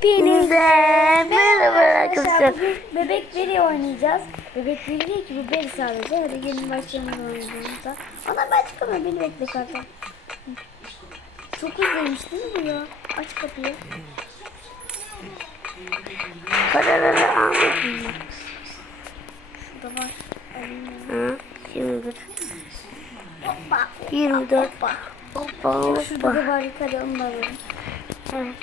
Hepinize merhaba arkadaşlar. bugün Bebek Beri oynayacağız. Bebek Beri değil ki bu Beri sadece. Hadi gelin başlayalım oynayacağımıza. Ana ben çıkamıyorum beni bekle kanka. Çok hızlıymış değil mi bu ya? Aç kapıyı. Paraları almadım? Şurada var. Ha, şimdi dur. Hoppa. 24. Hoppa. Hoppa Şurada var hadi onu da alalım.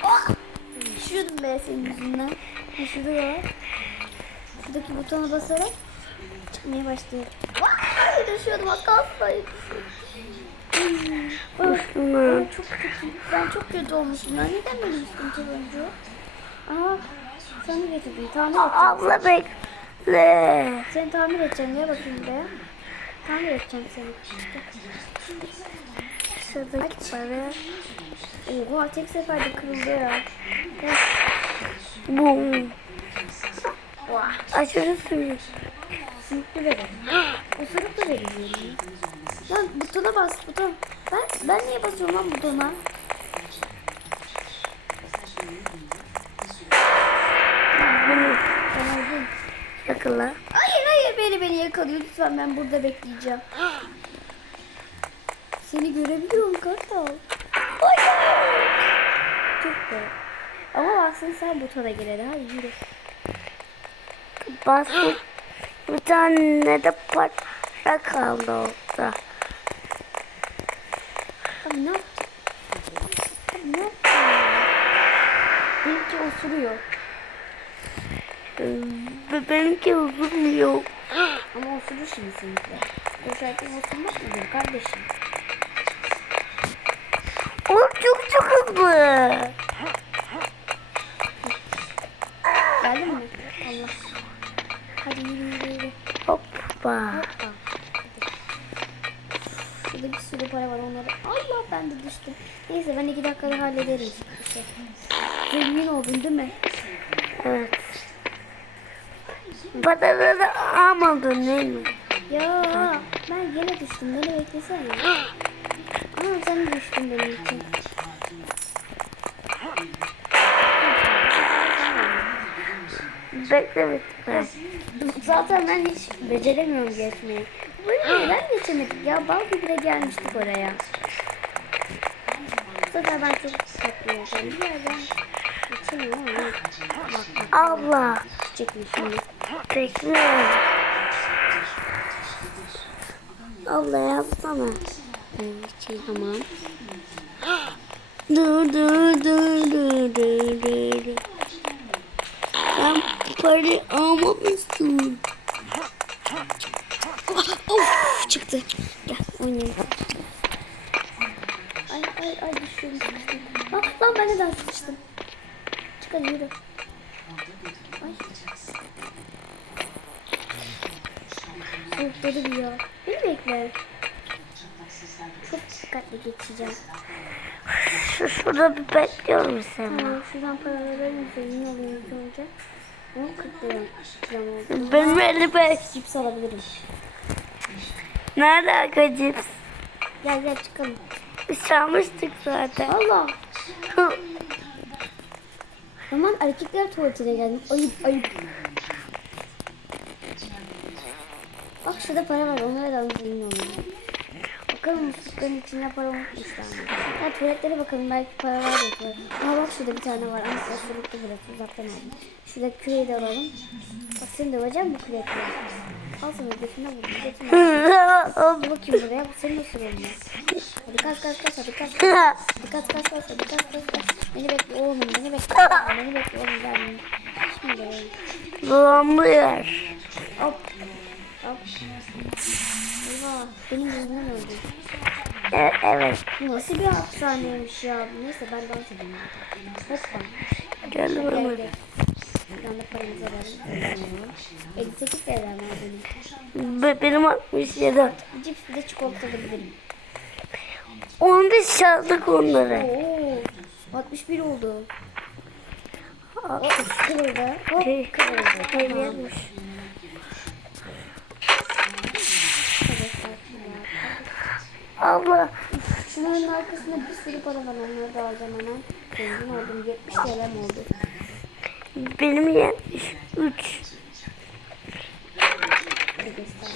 Düşüyordum be senin yüzünden. Da var. Şuradaki butona basarak çıkmaya başlıyor. Vay düşüyordum az kalsaydı. Ay, çok kötü. Ben çok kötü olmuşum. Ben neden böyle düştüm turuncu? Aha sana getirdim. Tamir edeceğim. Abla bekle. Seni tamir edeceğim. Gel bakayım buraya. Tamir edeceğim seni. Şuradaki para. Oha tek seferde kırıldı ya. Bum. Aşırı sürüyor. Sümüklü verin. Usuruk da veriyorum. Lan butona bas buton. Ben, ben niye basıyorum lan butona? Bunu yakala. Hayır hayır beni beni yakalıyor. Lütfen ben burada bekleyeceğim. Seni görebiliyorum kartal. Hayır. Çok da. Baksana sen butona gir hadi. Yürü. Bastım. Bir tane de para kaldı orada. Abi ne yaptın? Abi ne yaptın? Benimki osuruyor. Ve benimki uzunmuyor. Ama osurur şimdi seninkiler. O şarkı osurmak mıdır kardeşim? O çok çok hızlı. Geldin mi? Allah. Hadi yürü yürü yürü. Hoppa. Şurada bir sürü para var onları. Allah ben de düştüm. Neyse ben iki dakikada hallederim. Zengin oldun değil mi? Evet. Paraları almadın değil mi? Ya ben yine düştüm. Beni beklesene. Aa sen düştün benim için. Bekle bekle. Zaten ben hiç beceremiyorum geçmeyi. Böyle neden geçemedik ya? Belki bile gelmiştik oraya. Bu sefer ben çok tatlı yaşadım. Bir yerden geçemiyorum ama. Bak bak Abla. çekmiş şimdi. Bekle. Abla yapsana. Şey, tamam. Dur dur dur dur dur dur. Parayı almamışsın. Of çıktı. Gel oynayalım. Ay ay ay düşüyorum sıkıştım. Lan, lan ben neden sıkıştım? Çık hadi yürü. Ay. Soğukladı bir ya. Beni bekle. Çok dikkatli geçeceğim. Şu şurada bir bekliyorum seni. Tamam şuradan paraları Zengin olayım ilk önce. 10 40 lira. Liram oldu. Benim 55. Cips alabilirim. Nerede aga cips? Gel gel çıkalım. Biz çalmıştık zaten. Allah. Aman erkekler tuvaletine geldim. Ayıp ayıp. Bak şurada para var. Onlara da olalım. Bakalım muslukların içinde para unutmuşlar mı? Ya tuvaletlere bakalım. Belki para var ya. Aa bak şurada bir tane var. Ama osuruklu burası. Uzaktan aldım. Şurada küreği de alalım. Bak seni döveceğim bu kürekle. Al sana götüne vur. Götüne vur. Bakayım buraya. Bu senin osurun mu? Hadi kaç kaç kaç. Hadi kaç. Hadi kaç kaç kaç. Hadi kaç kaç kaç. Beni bekle oğlum. Beni bekle. Beni bekle oğlum. Gelmeyin. Şimdi. Dolanlı yer. Hop. Eyvah. Benim yüzümden öldü. E- evet. Nasıl bir hapishaneymiş ya? Neyse ben dans edeyim. Hoppa. Gel gel. Buradan da paramızı alalım. 58 TL var benim. Be- benim 67. Bir cips de çikolata alabilirim. Onu biz çaldık onları. Oo. 61 oldu. Kırıldı. Hop Şey, kırıldı. Tamam. Abla Şunların arkasında bir sürü para var. Onları da alacağım hemen. Zengin oldum. 70 TL'm oldu. Benim 73. Bir göster.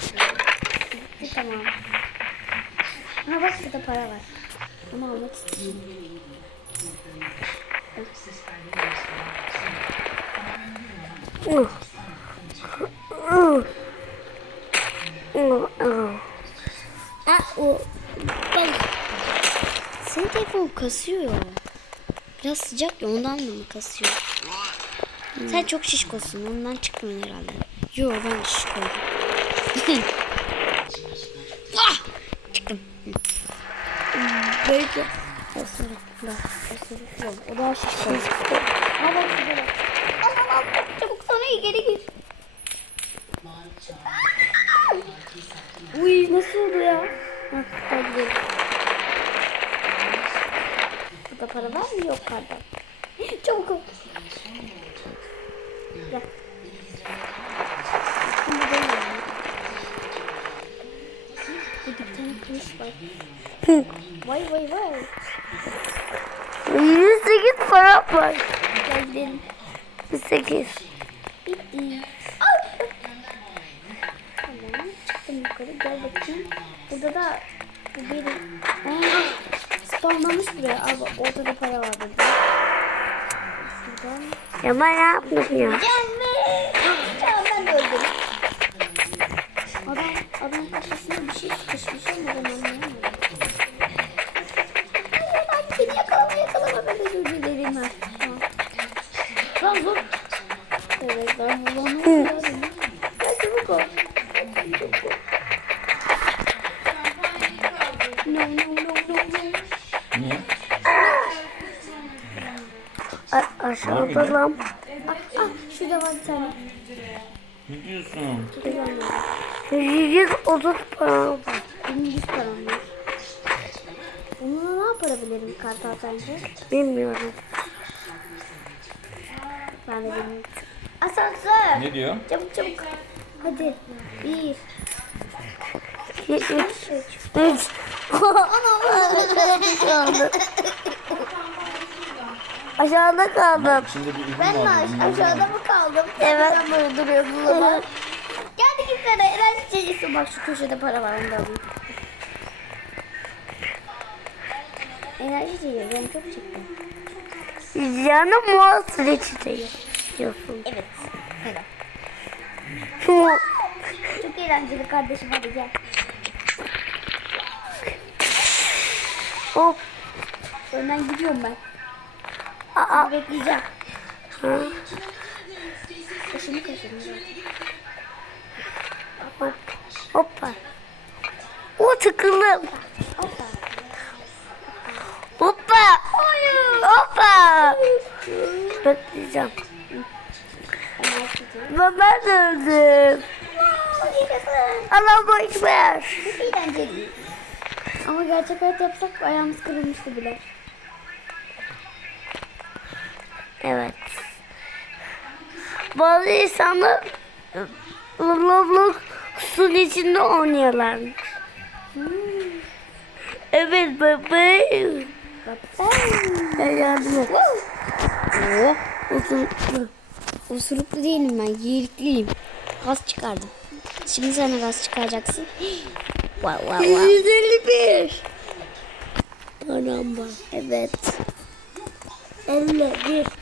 Bitti tamam. Ha bak şurada para var. Ama almak istiyorum. Uh. Uh. Uh. Uh. Ah o. Bak. Senin telefon kasıyor. Biraz sıcak ya ondan da mı kasıyor? Sen çok şişkosun ondan çıkmıyor herhalde. Yo ben şişkoydum. ah! Çıktım. Bak osuruk yok. O daha şişko. Aa bak şurada. Aman çabuk sana iyi geri gir. Uy nasıl oldu ya? Ha, hadi. Burada para var mı? Yok pardon. Çabuk ol. Gel. Şimdi dönüyorum. Burada bir tane kılıç var. Vay vay vay. 108 para var. Gel gidelim. 108. Bitti. Al. Tamam. Çıktım yukarı. Gel bakayım. Burada da benim. Aa, spawnlamış buraya. Abi ortada para var burada. Şuradan. Ya ben ne yapmışım ya? Gelme. Tamam ben de öldüm. Adam, adam kafasına bir şey sıkışmış ama ben diyorsun? Şurada var. 130 para var. Benim 100 param var. Bununla ne yapabilirim kartal sence? Bilmiyorum. Ben de bilmiyorum. Asansör. Ne diyor? Çabuk çabuk. Hadi. Bir. 3. 3. Üç. kaldım. Aşağıda kaldım. İçinde bir ürün Ben aş- aşağıda mı kaldım? Evet. Sen böyle duruyorsun ama. Geldi gitsene. Enerji çekilsin. Bak şu köşede para var. Onu da alayım. Enerji çekiyor. Ben çok çıktım. Canım monster içinde diyorsun. Evet. Evet. Şu Çok eğlenceli kardeşim. Hadi gel. hop. Önden gidiyorum ben. Aa. Bekleyeceğim. Ha. Başımı kaşıdım. Hop. Hoppa. O tıkıldım. Hoppa. Hoppa. Hoppa. Bekleyeceğim. Ben, ben de öldüm. Allah'a ekber. Ama gerçek hayat yapsak ayağımız kırılmıştı bile. Evet. Bazı insanlar Roblox suyun içinde oynuyorlarmış. Evet bebeğim. Gel yardım et. Oh. Osuruklu. Osuruklu değilim ben. Yiyirikliyim. Gaz çıkardım. Şimdi sana gaz çıkaracaksın. Wow wow wow. 151. Param var. Evet. 51,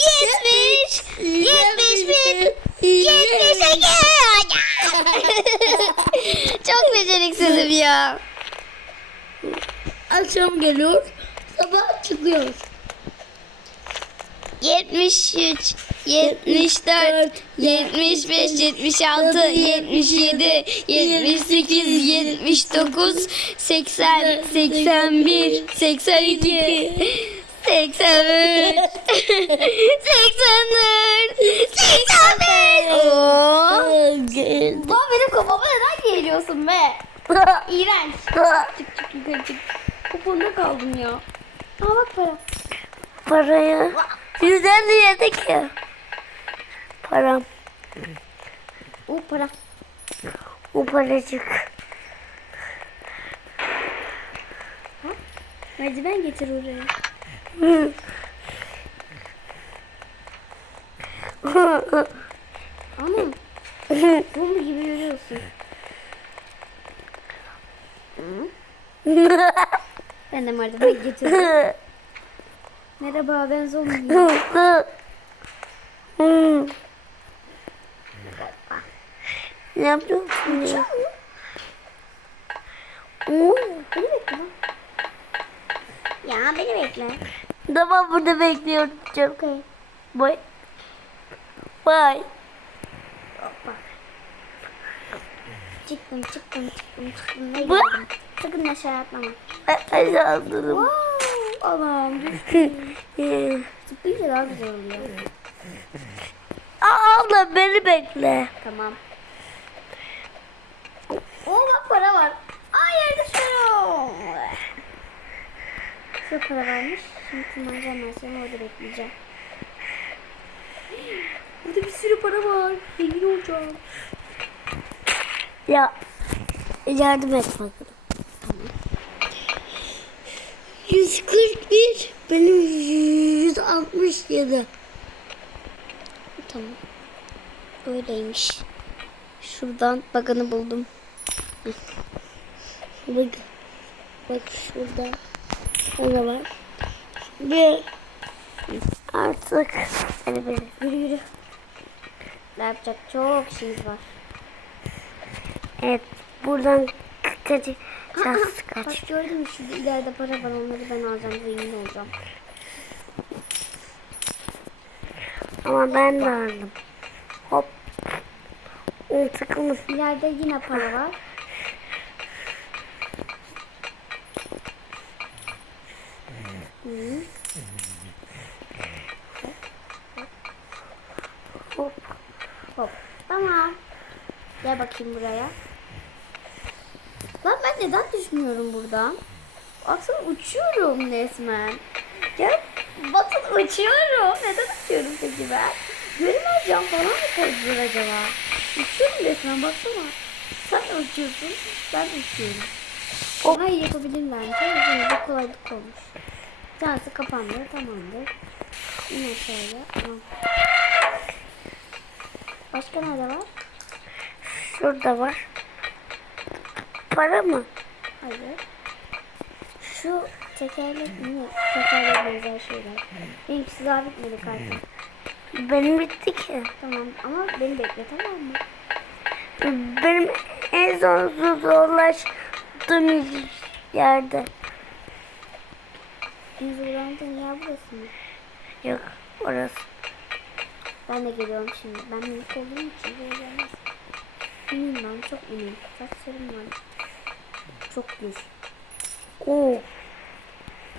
70, 71, 78. Çok beceriksizim ya. Akşam geliyor, sabah çıkıyor. 73, 74, 75, 76, 77, 78, 79, 80, 81, 82, 83 84 85 Oo. Lan benim kafama neden geliyorsun be? İğrenç. Çık çık yukarı çık. Popona kaldım ya. Aa bak para. Parayı. Yüzden de yedik ya. Param. O para. O paracık. Merdiven getir oraya. Anam. Bomba gibi yürüyorsun. Ben de merdiven getiriyorum. Merhaba ben zombiyim. Ne yapıyorsun ya? Hı. Beni bekle. Ya beni bekle. Tamam burada bekliyorum. Okey. Bye. Bye. Çıktım çıktım çıktım çıktım. Ne Bu- geldim. Sakın aşağı atlama. Aşağı atladım. Wow. Anam düştüm. Zıplayınca daha güzel oluyor. Aa, abla beni bekle. Tamam. Oo bak para var. Aa yerde şu. Şu para varmış. Şimdi ben seni orada bekleyeceğim. Burada bir sürü para var. Zengin olacağım. Ya yardım et bakalım. 141 benim 167. Tamam. Öyleymiş. Şuradan bakanı buldum. Bak, bak şurada. Ne var? Bir. Artık. Hadi beni. Yürü yürü. Ne yapacak çok işimiz var. Evet. Buradan kaçacağız. Kaç. Bak gördün mü şurada ileride para var onları ben alacağım zengin olacağım. Ama ben de aldım. Hop. Un takılmış. İleride yine para var. Hı. Hop. Hop. Tamam. Gel bakayım buraya. Lan ben neden düşmüyorum buradan? Baksana uçuyorum resmen. Gel. Bakın uçuyorum. Neden uçuyorum peki ben? Görünmez cam falan mı kayıyor acaba? Uçuyorum resmen baksana. Sen de uçuyorsun. Ben de uçuyorum. Daha iyi yapabilirler. Sadece bir kolaylık olmuş. Bir tanesi kapandı. Tamamdır. Yine şöyle. Tamam. Başka nerede var? Şurada var. Para mı? Hayır. Şu tekerlek mi? Tekerlek benzer şeyler. Benimkisi daha bitmedi kartım. Benim bitti ki. Tamam ama beni bekle tamam mı? Benim en son zorlaştığım yerde. Zorlandığın yer burası mı? Yok orası. Ben de geliyorum şimdi. Ben minik olduğum için zorlanmaz. Eminim ben çok eminim. Saçlarım var. Çok düz. Oo.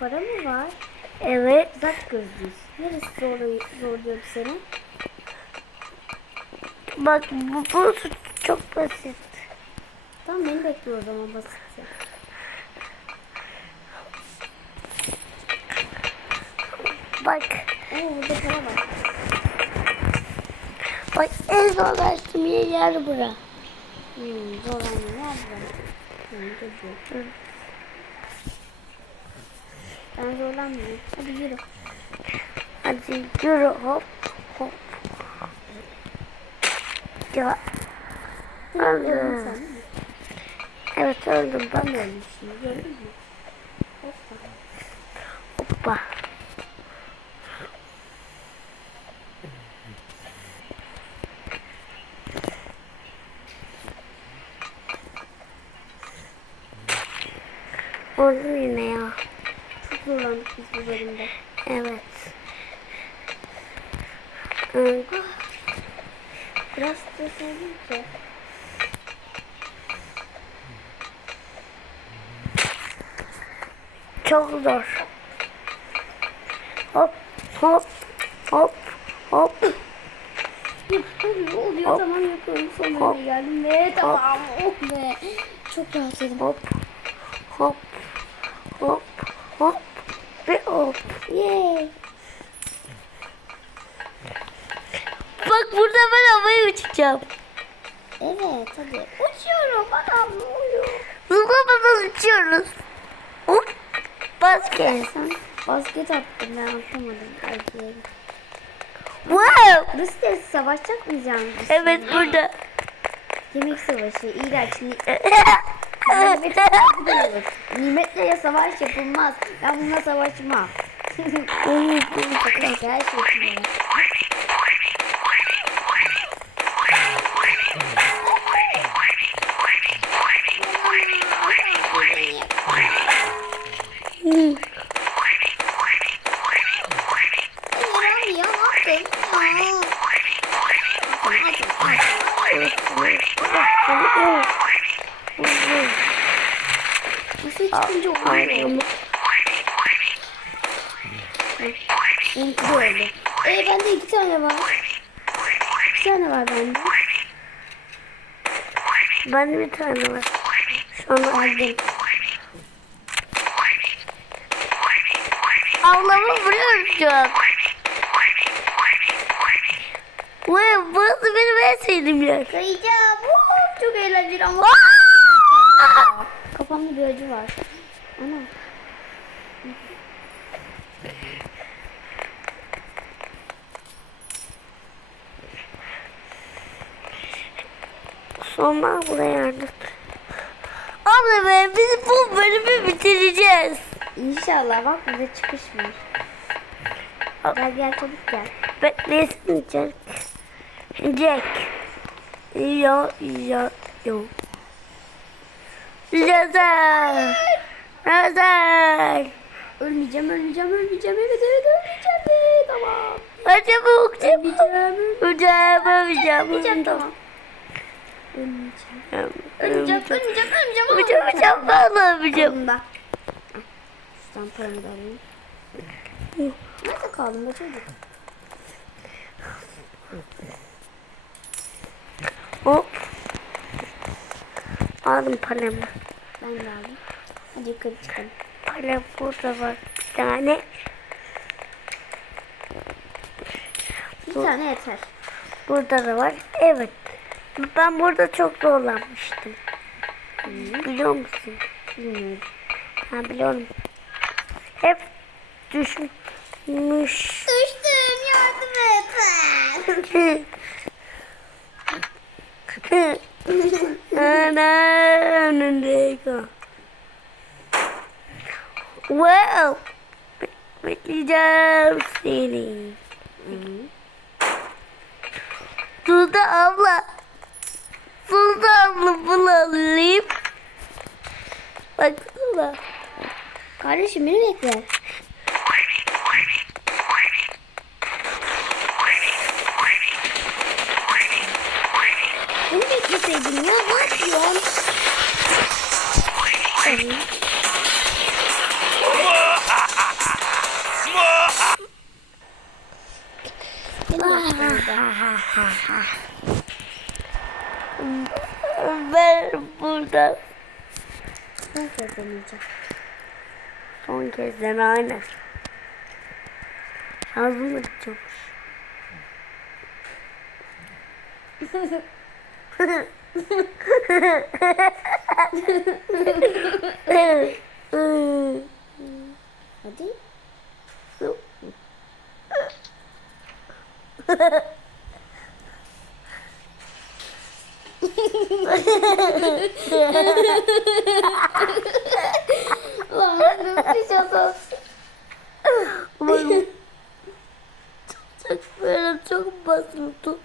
Para mı var? Evet. Uzak gözlüyüz. Neresi zor, zorluyordu seni? Bak bu, bu çok basit. Tamam beni bekliyor o zaman basitse. Bak. Oo burada para var. Bak en zorlaştığım yer bura. Hmm, zorlanma ne yapacağım? Hmm. Ben zorlanmıyorum. Hadi yürü. Hadi yürü hop hop. Ya. Öldüm. Evet öldüm. Ben de ölmüşüm. Gördün mü? Hoppa. Hoppa. Oldu yine ya. Çok zorlandık biz bu bölümde. Evet. Hı, Biraz stres oldum ki. Çok zor. Hop hop hop hop. Oluyor Hop. tamam yapıyorum son Hop. bölüme geldim ve tamam oh be. Çok rahatladım. Hop. Hop. Hop. Hop. Ve hop. Yay. Bak burada ben havaya uçacağım. Evet hadi. Uçuyorum adam ne oluyor? Zıplamadan uçuyoruz. Hop. Basket. Sen basket attın ben atamadım. Belki. Wow. Burası da savaşacak mıyız yani? Evet burada. Yemek savaşı, iğrenç. Ni- Nimet. Nimetle savaş yapılmaz. Ben bununla savaşmam. Her şey Ben bir tane var. Şu an aldım. Ablamı vuruyorum şu an. Ve burası benim en sevdiğim yer. Kayacağım. Çok eğlenceli ama. Kafamda bir acı var. Ana. Sonra buraya yardım. Abla be biz bu bölümü bitireceğiz. İnşallah bak bize çıkış var. Gel gel çabuk gel. Beklesin Jack. Jack. Yo yo yo. Lazer. Lazer. Ölmeyeceğim ölmeyeceğim ölmeyeceğim evet evet ölmeyeceğim evet tamam. Çabuk. Ölmeyeceğim Öleceğim öleceğim. ölmeyeceğim tamam. Ölmeyeceğim. Ölmeyeceğim ölmeyeceğim ölmeyeceğim. öleceğim. Vallahi öleceğim. Sonunda. Şuradan paramı da alayım. Nerede kaldın be çocuk? Hop. Aldım paramı. Ben de aldım. Hadi yukarı çıkalım. Para burada var bir tane. Bir tane yeter. Burada da var. Evet. Ben burada çok zorlanmıştım. Biliyor musun? Bilmiyorum. Ha biliyorum. Hep düşmüş. Düştüm yardım et. Ana önünde go. Wow. Bekleyeceğim seni. Suda abla. Suda abla bulalım. Baksana. Kardeşim beni bekle. Beni bekleseydin ya ne yapıyorsun? Beni bekle. Ben burada Ben kazanacağım. son kez dene aynen. Şarjım da bitiyormuş. Hadi. Lan nasıl bir adamsın? Umarım böyle çok basılı tut.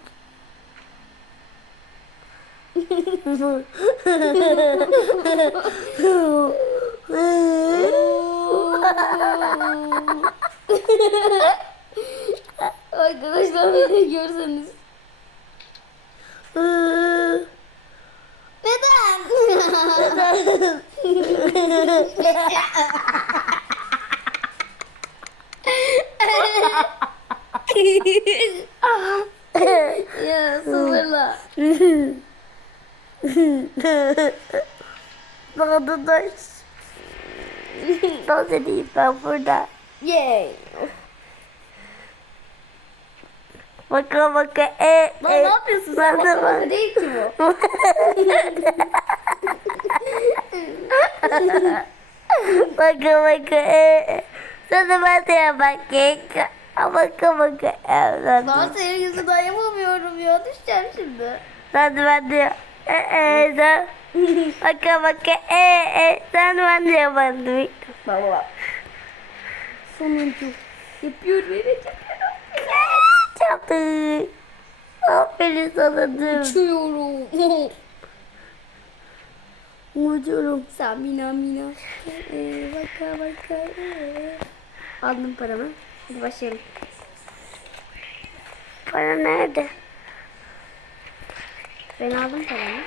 Arkadaşlar beni görseniz. Neden? ya burada. Bana da. Dans edeyim ben burada. Yay. Baka baka e Lan e. ne yapıyorsun sen? Ben de Bak, ben. değil ki bu. Baka baka e e. Sana ben de yapmak gerek. Baka baka e. Lan senin yüzünden yapamıyorum ya. Düşeceğim şimdi. ben de ben de e e sen. Baka baka e e. Sen ben de yapmadım. Baba. Sonuncu. Yapıyorum evet yapıyorum. Yaptı. Aferin sana dur. Uçuyorum. Uçuyorum. Sen mina mina. Ee, baka baka. ee. Aldım paramı. Hadi başlayalım. Para nerede? Ben aldım paramı.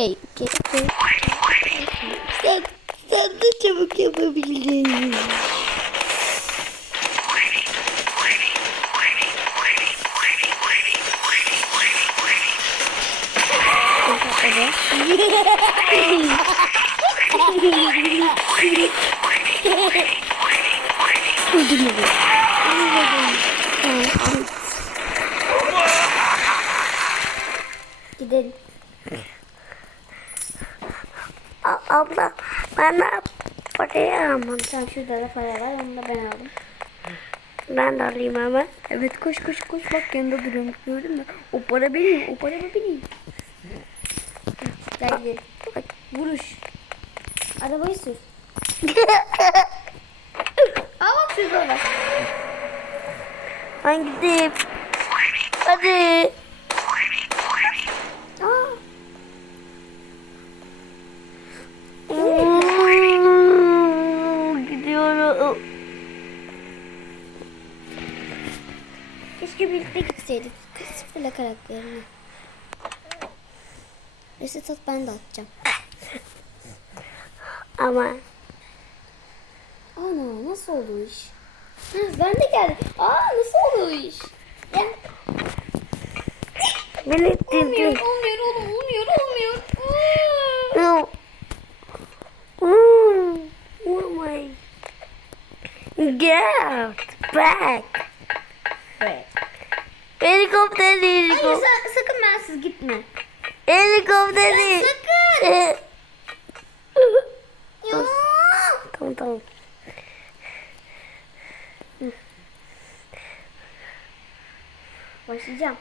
Okey. Okey. Okey. Sen, sen de çabuk yapabilirsin. Gidelim. Abla bana parayı almam. Tamam şurada da para var. Onu da ben aldım. Ben de alayım hemen. Evet koş koş koş bak yanında duruyorum gördün mü? O para benim o para benim. Gel gidelim. Bak vuruş. Arabayı sür. Aa bak şurada var. Ben gideyim. Hadi. Aa Oo, Gidiyorum. keşke birlikte gitseydik. Sıfırla karakterini. Reset at ben de atacağım. Ama Ana nasıl oldu iş? Ha, ben de geldim. Aa nasıl oldu iş? Gel. beni Olmuyor, ittirdin. olmuyor oğlum, olmuyor, olmuyor. Aa. Get back. Evet. Helikopter Hayır helikopter. sa- sakın bensiz gitme. Helikopter. Sakın. Eh, Ya. Tamam tamam. Başlayacağım.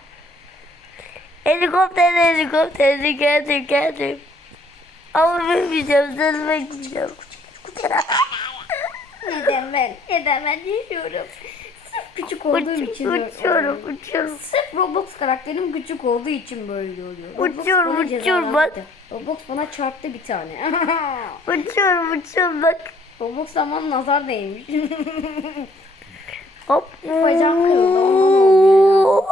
Helikopter helikopter geldim geldim. Ama bilmeyeceğim sözüme gideceğim. Neden ben? Neden ben yaşıyorum? Sırf küçük olduğum Uç, için böyle uçuyorum oluyor. uçuyorum. Sırf Roblox karakterim küçük olduğu için böyle oluyor. Roblox Uçuyorum, bana uçuyorum, bak. Roblox bana çarptı bir tane. Uçuyorum uçuyorum bak. Roblox zaman nazar değmiş. Hop. Bacağım kırıldı,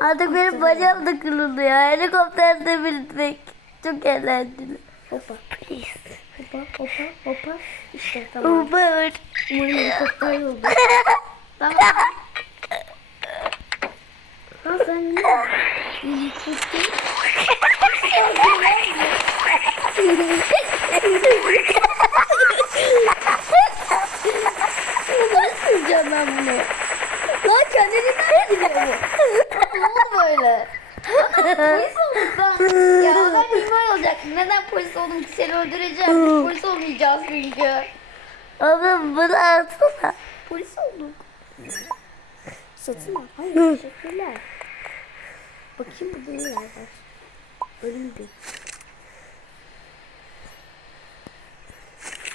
Artık benim bacağım da kırıldı ya. Helikopterde binmek. Çok eğlenceli. hoppa, Please. Hoppa, hoppa, hoppa. İşte tamam. Uber. Umarım helikopter yolda. Tamam. Lan sen niye? Helikopter. Nasıl ben bunu? Lan kendiliğinden gidiyor bu. Ne oldu böyle? Polis olduk lan. Ya ben mimar olacaktım. Neden polis oldum ki seni öldüreceğim. Polis olmayacağız çünkü. Ablam bunu alsana. Polis olduk. Satın al. Hayır teşekkürler. Bakayım burada neler var. Ölüm bir.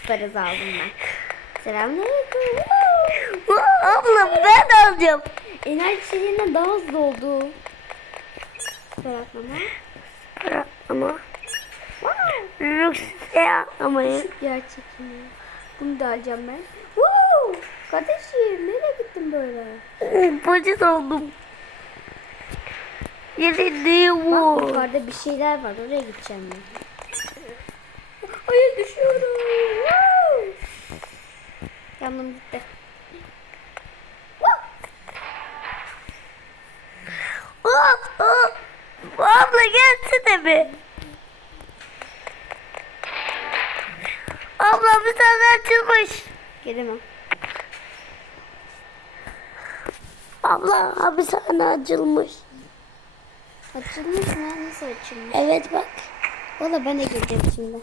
Parız aldım ben. Selamünaleyküm. Ablam ben alacağım. Enerji içeriğinden daha hızlı oldu. Süper atlama. Ama lüks ya ama ya. Gerçekten. Bunu da alacağım ben. Woo! Kardeşim nereye gittin böyle? Polis oldum. Yenildi Bak bu. yukarıda bir şeyler var oraya gideceğim ben. Hayır düşüyorum. Woo! Yandım gitti. Oh, oh. Abla gelsene bir. Abla bir tane açılmış. Gelemem. Abla bir tane açılmış. Açılmış mı? Nasıl açılmış? Evet bak. Valla ben de gireceğim şimdi.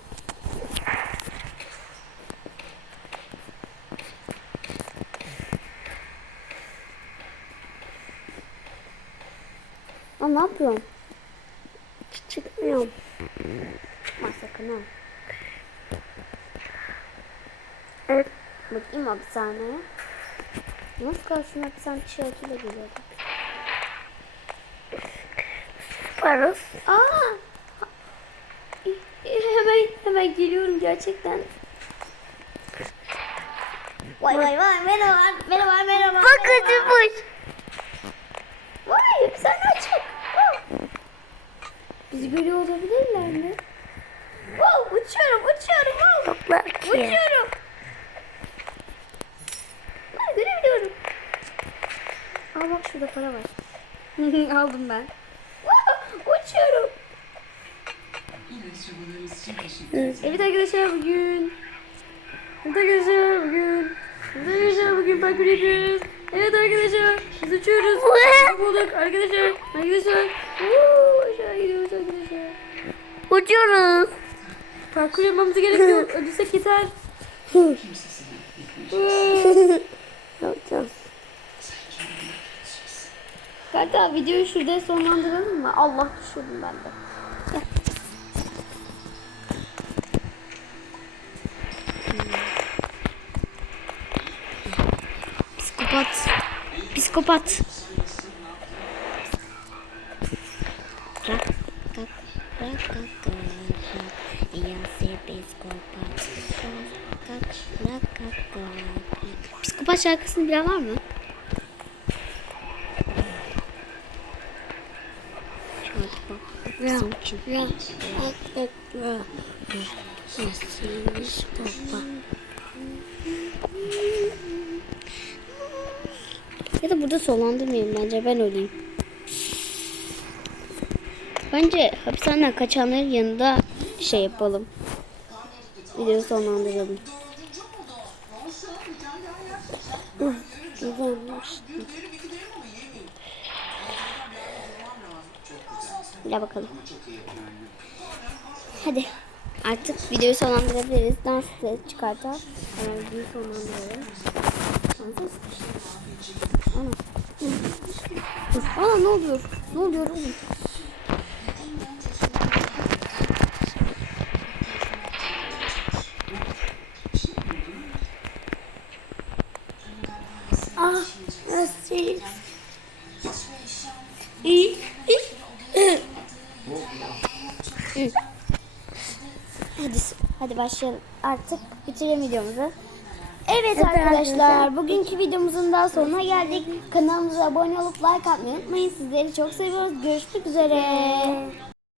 Aa, ne yapıyorsun? Çıkmıyorum. Çıkma sakın ha. Evet. Bakayım hapishaneye. Nasıl kalsın hapishane tişörtüyle geliyordu. Varız. Aa! Hemen hemen geliyorum gerçekten. Vay vay vay merhaba merhaba merhaba. Bak açılmış. Vay hapishane açık. Bizi görüyor olabilirler mi? Wow uçuyorum uçuyorum wow. Toplar. Uçuyorum. Ben görebiliyorum. Aa bak şurada para var. Aldım ben. Wow, uçuyorum. Evet arkadaşlar bugün. Evet arkadaşlar bugün. Evet arkadaşlar bugün parkur yapıyoruz. Evet arkadaşlar biz uçuyoruz. Bulduk arkadaşlar. Arkadaşlar. Woo, aşağı gidiyoruz arkadaşlar. Uçuyoruz. Parkur yapmamız gerekiyor. Ödülsek yeter. Yapacağız. Hatta videoyu şurada sonlandıralım mı? Allah düşürdüm ben de. Gel. Psikopat. Psikopat. Rak, kak, rak. Psikopat şarkısını bilen var mı? Ya. Da burada sonlandırmayayım bence ben öleyim. Bence hapishaneden kaçanların yanında şey yapalım. Videoyu sonlandıralım. Güzelmiş. Gel bakalım. Hadi. Artık videoyu sonlandırabiliriz. Dans da çıkartar. Hemen videoyu sonlandıralım. Ana. Ana ne oluyor? Ne oluyor oğlum? Başlayalım. Artık bitirelim videomuzu. Evet Evet arkadaşlar, arkadaşlar. bugünkü videomuzun daha sonuna geldik. Kanalımıza abone olup like atmayı unutmayın. Sizleri çok seviyoruz. Görüşmek üzere.